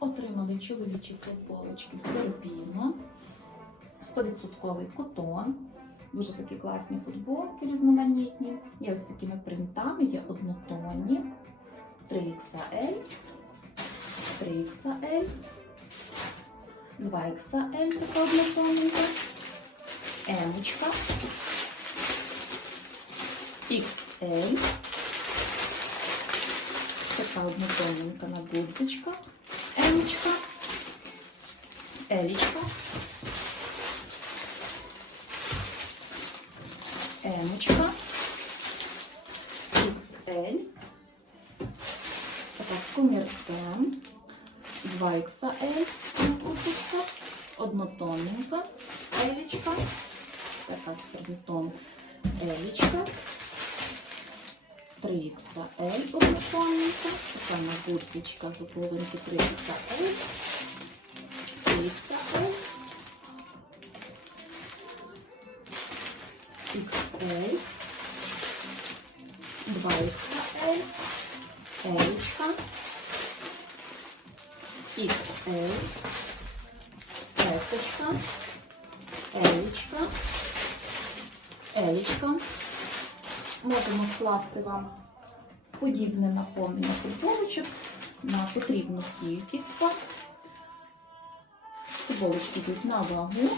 отримали чоловічі футболочки з Серпіно, 100% котон. Дуже такі класні футболки різноманітні. Є ось такими принтами, є однотонні. 3XL, 3XL, 2XL така однотонненька, Емочка, XL, така однотонненька на гудзичках, Емочка, Елічка, Емочка, XL, така з комірцем, 2XL курточка, однотонненька, Елічка, така з принтом Елічка, 3XL однотонненька, така на курточках до половинки 3XL, 3XL, XL, 2XL, Елічка, XL, Есочка, Елічка, Елічка. Можемо скласти вам подібне наповнення футболочок на потрібну кількість. Футболочки йдуть на вагу.